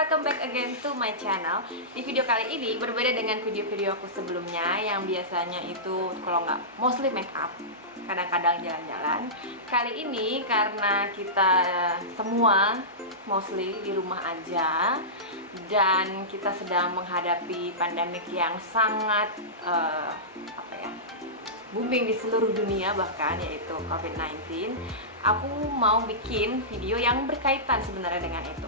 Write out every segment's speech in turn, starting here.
welcome back again to my channel. Di video kali ini berbeda dengan video-video aku sebelumnya yang biasanya itu kalau nggak mostly make up, kadang-kadang jalan-jalan. Kali ini karena kita semua mostly di rumah aja dan kita sedang menghadapi pandemik yang sangat booming di seluruh dunia bahkan, yaitu COVID-19. Aku mau bikin video yang berkaitan sebenarnya dengan itu,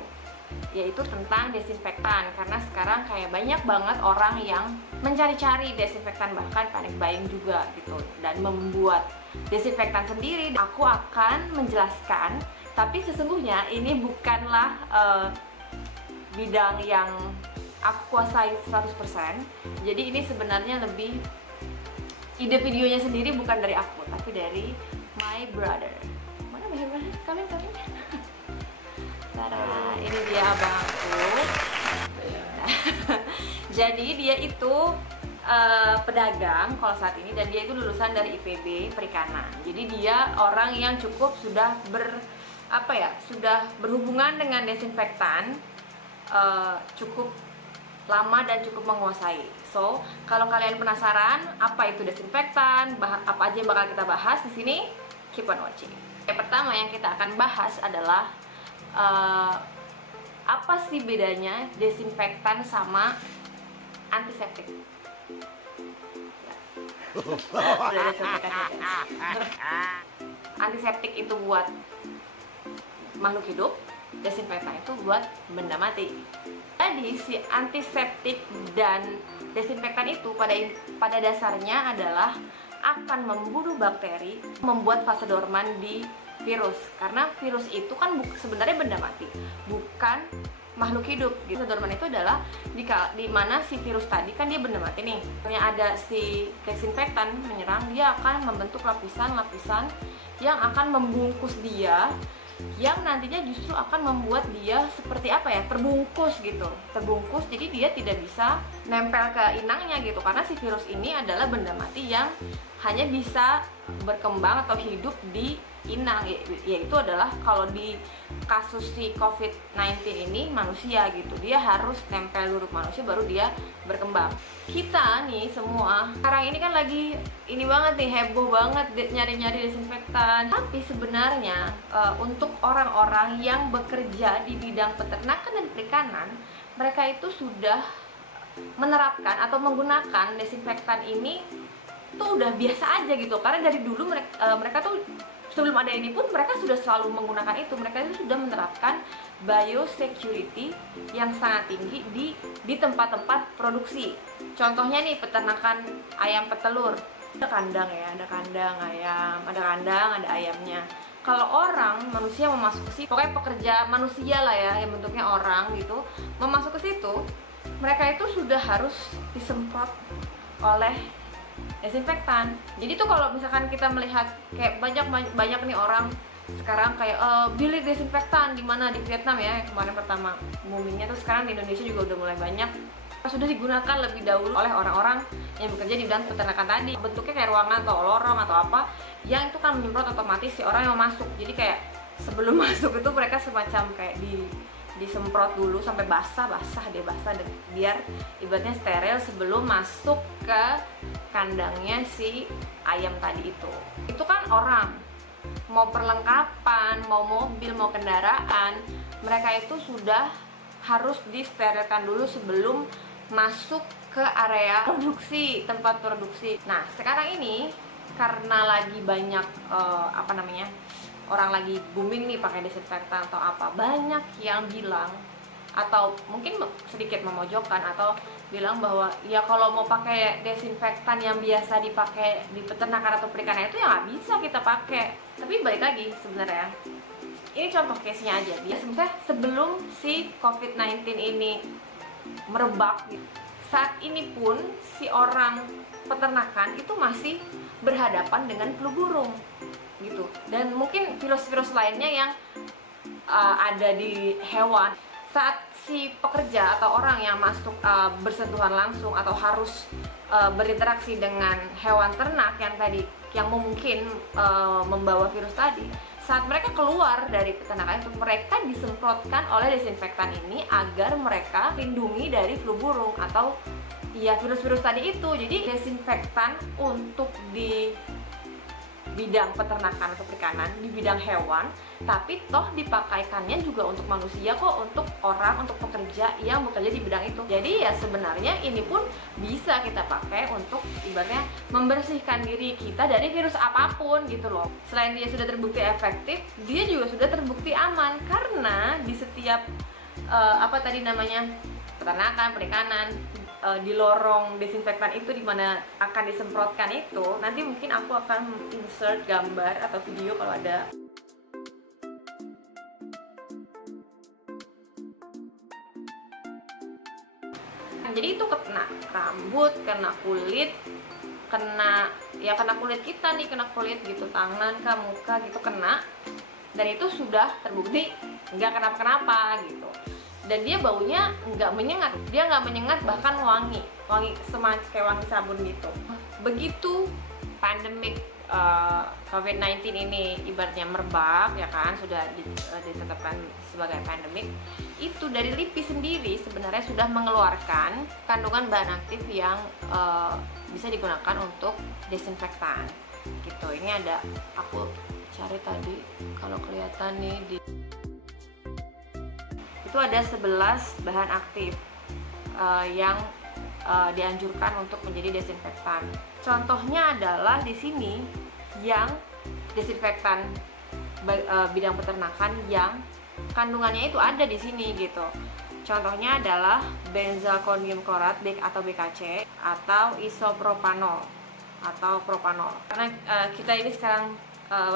yaitu tentang desinfektan, karena sekarang kayak banyak banget orang yang mencari-cari desinfektan, bahkan panic buying juga gitu, dan membuat desinfektan sendiri. Aku akan menjelaskan, tapi sesungguhnya ini bukanlah bidang yang aku kuasai 100%. Jadi ini sebenarnya lebih ide videonya sendiri bukan dari aku, tapi dari my brother. Mana my brother? Kami. Tara, ini dia abangku. Jadi dia itu pedagang kalau saat ini, dan dia itu lulusan dari IPB Perikanan. Jadi dia orang yang cukup sudah sudah berhubungan dengan desinfektan cukup lama dan cukup menguasai. So, kalau kalian penasaran apa itu desinfektan, apa aja yang bakal kita bahas di sini, keep on watching. Yang pertama yang kita akan bahas adalah apa sih bedanya desinfektan sama antiseptik? Antiseptik itu buat makhluk hidup, desinfektan itu buat benda mati. Jadi si antiseptik dan desinfektan itu pada dasarnya adalah akan membunuh bakteri, membuat fase dorman di virus, karena virus itu kan sebenarnya benda mati, bukan makhluk hidup. Fase dorman itu adalah di mana si virus tadi kan dia benda mati nih, yang ada si desinfektan menyerang, dia akan membentuk lapisan-lapisan yang akan membungkus dia, yang nantinya justru akan membuat dia seperti terbungkus gitu, jadi dia tidak bisa nempel ke inangnya gitu, karena si virus ini adalah benda mati yang hanya bisa berkembang atau hidup di inang, yaitu adalah kalau di kasus si COVID-19 ini manusia gitu, dia harus nempel dulu manusia baru dia berkembang. Kita nih semua sekarang ini kan lagi ini banget nih, heboh banget nyari-nyari desinfektan, tapi sebenarnya untuk orang-orang yang bekerja di bidang peternakan dan perikanan, mereka itu sudah menerapkan atau menggunakan desinfektan ini tuh udah biasa aja gitu, karena dari dulu mereka tuh sebelum ada ini pun mereka sudah selalu menggunakan itu. Mereka itu sudah menerapkan biosecurity yang sangat tinggi di tempat-tempat produksi. Contohnya nih, peternakan ayam petelur, ada kandang ya, ada kandang ayam, ada kandang, ada ayamnya. Kalau orang manusia mau masuk ke situ, pokoknya pekerja manusia lah ya, yang bentuknya orang gitu, mau masuk ke situ, mereka itu sudah harus disemprot oleh desinfektan. Jadi tuh kalau misalkan kita melihat kayak banyak nih orang sekarang kayak bilik desinfektan di mana, di Vietnam ya, yang kemarin pertama boomingnya, tuh sekarang di Indonesia juga udah mulai banyak, sudah digunakan lebih dahulu oleh orang-orang yang bekerja di bidang peternakan tadi. Bentuknya kayak ruangan atau lorong atau apa, yang itu kan menyemprot otomatis si orang yang masuk. Jadi kayak sebelum masuk itu mereka semacam kayak disemprot dulu sampai basah biar ibaratnya steril sebelum masuk ke kandangnya si ayam tadi itu. Itu kan orang mau perlengkapan, mau mobil, mau kendaraan, mereka itu sudah harus disterilkan dulu sebelum masuk ke area produksi, tempat produksi. Nah, sekarang ini karena lagi banyak orang lagi booming nih pakai desinfektan atau apa, banyak yang bilang atau mungkin sedikit memojokkan atau bilang bahwa ya kalau mau pakai desinfektan yang biasa dipakai di peternakan atau perikanan itu ya nggak bisa kita pakai. Tapi balik lagi sebenarnya, ini contoh case-nya aja. Dia sebenarnya sebelum si COVID-19 ini merebak gitu, saat ini pun si orang peternakan itu masih berhadapan dengan flu burung gitu, dan mungkin virus-virus lainnya yang ada di hewan. Saat si pekerja atau orang yang masuk bersentuhan langsung atau harus berinteraksi dengan hewan ternak yang mungkin membawa virus tadi, saat mereka keluar dari peternakan itu, mereka disemprotkan oleh desinfektan ini agar mereka lindungi dari flu burung atau ya virus-virus tadi itu. Jadi desinfektan untuk di bidang peternakan atau perikanan, di bidang hewan, tapi toh dipakaikannya juga untuk manusia kok, untuk orang, untuk pekerja yang bekerja di bidang itu. Jadi ya sebenarnya ini pun bisa kita pakai untuk ibaratnya membersihkan diri kita dari virus apapun gitu loh. Selain dia sudah terbukti efektif, dia juga sudah terbukti aman, karena di setiap peternakan, perikanan, di lorong desinfektan itu dimana akan disemprotkan itu, nanti mungkin aku akan insert gambar atau video kalau ada. Jadi itu kena rambut, kena kulit, kena kulit kita nih, kena kulit gitu, tangan, muka gitu kena, dan itu sudah terbukti nggak kenapa-kenapa gitu. Dan dia baunya nggak menyengat, bahkan wangi semacam kayak wangi sabun gitu. Begitu pandemik COVID-19 ini ibaratnya merebak ya kan, sudah ditetapkan sebagai pandemik, itu dari LIPI sendiri sebenarnya sudah mengeluarkan kandungan bahan aktif yang bisa digunakan untuk desinfektan gitu. Ini ada, aku cari tadi kalau kelihatan nih itu ada 11 bahan aktif yang dianjurkan untuk menjadi desinfektan. Contohnya adalah di sini yang desinfektan bidang peternakan yang kandungannya itu ada di sini gitu. Contohnya adalah benzalkonium klorat atau BKC atau isopropanol atau propanol. Karena kita ini sekarang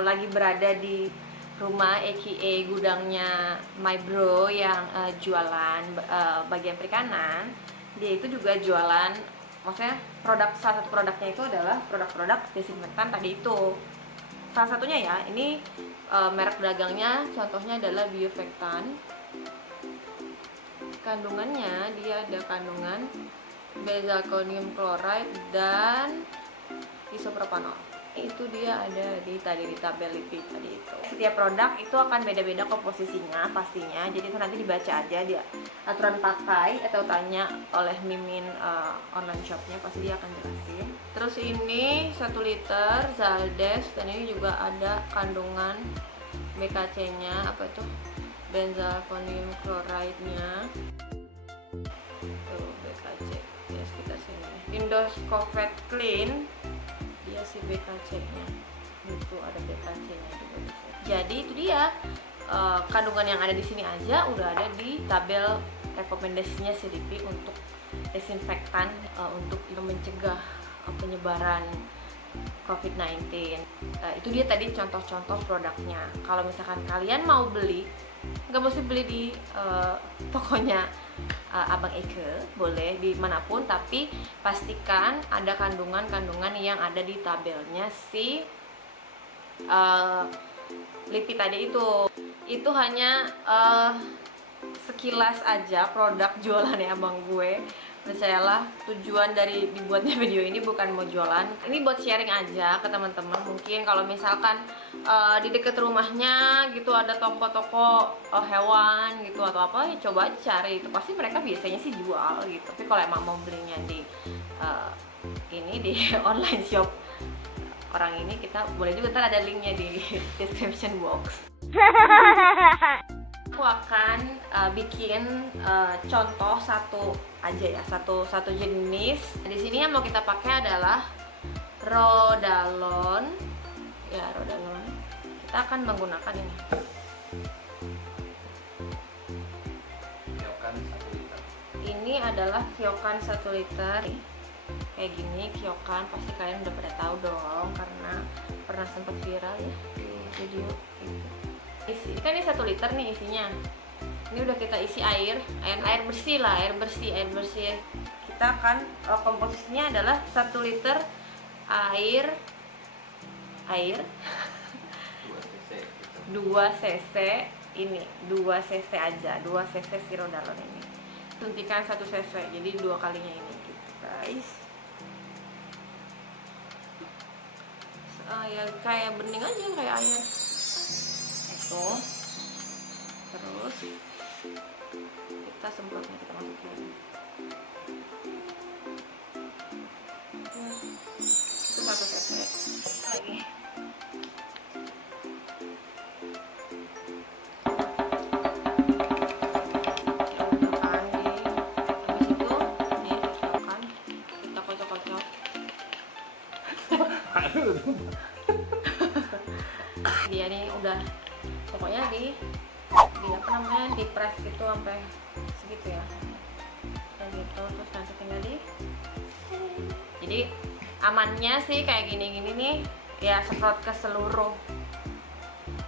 lagi berada di rumah aka gudangnya my bro yang jualan bagian perikanan. Dia itu juga jualan, maksudnya salah satu produknya itu adalah produk-produk desinfektan tadi itu. Salah satunya ya, ini merek dagangnya contohnya adalah Biofektan. Kandungannya dia ada kandungan benzalkonium klorat dan isopropanol. Itu dia ada di tabel LIPI tadi itu. Setiap produk itu akan beda-beda komposisinya pastinya. Jadi itu nanti dibaca aja dia aturan pakai atau tanya oleh Mimin online shopnya, pasti dia akan jelasin. Terus ini 1 liter Zaldes, dan ini juga ada kandungan BKC-nya, apa itu? Benzalkonium kloridnya. Tuh BKC ya sekitar sini. Indoscovet Clean, dia si BKC-nya itu ada BKC-nya juga di sini. Jadi itu dia kandungan yang ada di sini aja udah ada di tabel rekomendasinya CDP untuk desinfektan untuk mencegah penyebaran COVID-19. Itu dia tadi contoh-contoh produknya. Kalau misalkan kalian mau beli, nggak mesti beli di tokonya Abang Eke, boleh dimanapun, tapi pastikan ada kandungan-kandungan yang ada di tabelnya si LIPI tadi itu. Itu hanya sekilas aja produk jualannya abang gue. Percayalah, tujuan dari dibuatnya video ini bukan mau jualan, ini buat sharing aja ke teman-teman. Mungkin kalau misalkan di dekat rumahnya gitu ada toko-toko hewan gitu atau apa, ya coba aja cari, itu pasti mereka biasanya sih jual gitu. Tapi kalau emang mau belinya di online shop orang ini, kita boleh juga, ntar ada linknya di description box. Aku akan bikin contoh satu aja ya, satu jenis. Di sini yang mau kita pakai adalah Rodalon. Ya, Rodalon. Kita akan menggunakan ini. Kyokan 1 liter. Ini adalah Kyokan 1 liter. Kayak gini Kyokan, pasti kalian udah pada tahu dong karena pernah sempat viral ya di video itu. Kan ini 1 liter nih isinya. Ini udah kita isi air bersih lah, air bersih. Kita akan komposisinya adalah 1 liter air 2 cc ini, 2 cc aja, 2 cc si Rodalon ini. Suntikan 1 cc, jadi 2 kalinya ini gitu, guys. Ya kayak bening aja, kayak air. gitu. Terus kita semprotnya, kita masukin. Itu satu tetes lagi. Dia nih udah pokoknya di apa namanya, di press gitu sampai segitu ya, kayak gitu. Terus nanti tinggal jadi amannya sih kayak gini-gini nih ya, semprot ke seluruh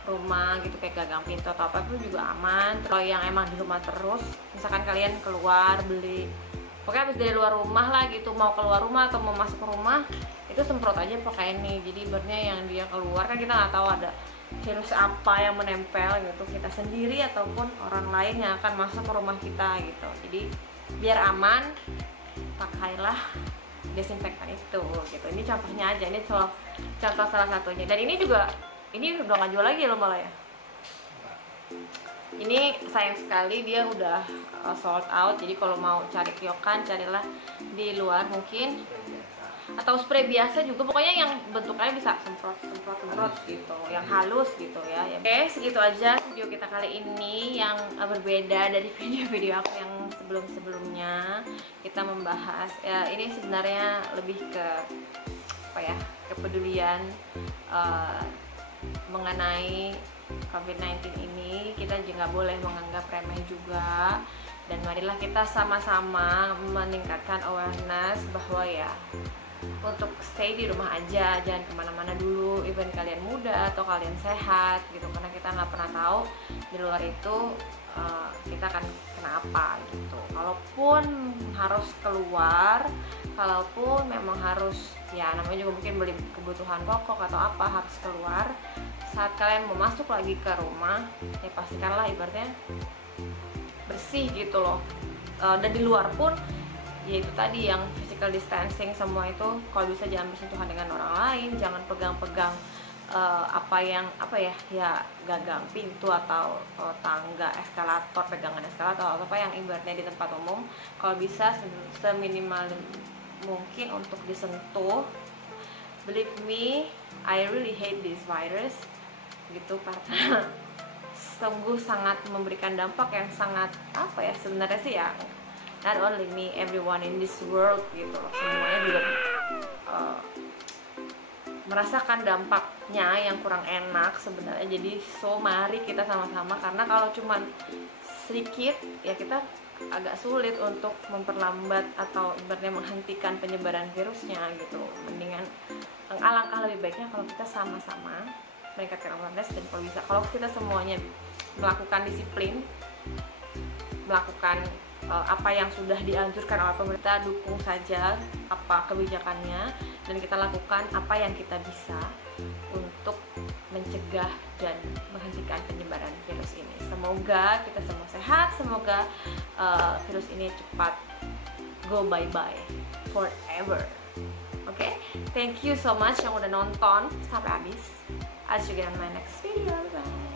rumah gitu, kayak gagang pintu atau apa pun juga aman. Kalau yang emang di rumah terus, misalkan kalian keluar beli, pokoknya habis dari luar rumah lah gitu, mau keluar rumah atau mau masuk ke rumah, itu semprot aja pakai ini. Jadi ibaratnya yang dia keluar kan kita nggak tahu ada virus apa yang menempel gitu, kita sendiri ataupun orang lain yang akan masuk ke rumah kita gitu. Jadi biar aman, pakailah desinfektan itu gitu. Ini contohnya aja, ini contoh salah satunya. Dan ini juga, ini udah nggak jual lagi loh malah ya. Ini sayang sekali dia udah sold out. Jadi kalau mau cari Kyokan, carilah di luar mungkin, atau spray biasa juga, pokoknya yang bentuknya bisa semprot gitu, yang halus gitu ya. Oke, segitu aja video kita kali ini yang berbeda dari video-video aku yang sebelumnya. Kita membahas ya, ini sebenarnya lebih ke apa ya, kepedulian mengenai COVID-19 ini. Kita juga nggak boleh menganggap remeh juga, dan marilah kita sama-sama meningkatkan awareness bahwa ya untuk stay di rumah aja, jangan kemana-mana dulu, even kalian muda atau kalian sehat gitu, karena kita nggak pernah tahu di luar itu kita akan kena apa gitu. Kalaupun harus keluar, kalaupun memang harus ya, namanya juga mungkin beli kebutuhan pokok atau apa, harus keluar, saat kalian mau masuk lagi ke rumah ya pastikanlah ibaratnya bersih gitu loh. Dan di luar pun ya itu tadi yang physical distancing semua itu, kalau bisa jangan bersentuhan dengan orang lain, jangan pegang-pegang apa ya gagang pintu atau tangga, eskalator, pegangan eskalator atau apa yang ibaratnya di tempat umum. Kalau bisa seminimal mungkin untuk disentuh. Believe me, I really hate this virus gitu, karena sungguh sangat memberikan dampak yang sangat apa ya, sebenarnya sih ya, not only me, everyone in this world gitu loh, semuanya juga merasakan dampaknya yang kurang enak sebenarnya. Jadi mari kita sama-sama, karena kalau cuman sedikit ya kita agak sulit untuk memperlambat atau ibaratnya menghentikan penyebaran virusnya gitu. Mendingan alangkah lebih baiknya kalau kita sama-sama meningkatkan awareness, dan kalau bisa kalau kita semuanya melakukan disiplin, melakukan apa yang sudah dianjurkan oleh pemerintah, dukung saja apa kebijakannya, dan kita lakukan apa yang kita bisa untuk mencegah dan menghentikan penyebaran virus ini. Semoga kita semua sehat, semoga virus ini cepat go bye-bye forever. Oke, thank you so much yang udah nonton sampai habis. I'll see you again on my next video. Bye.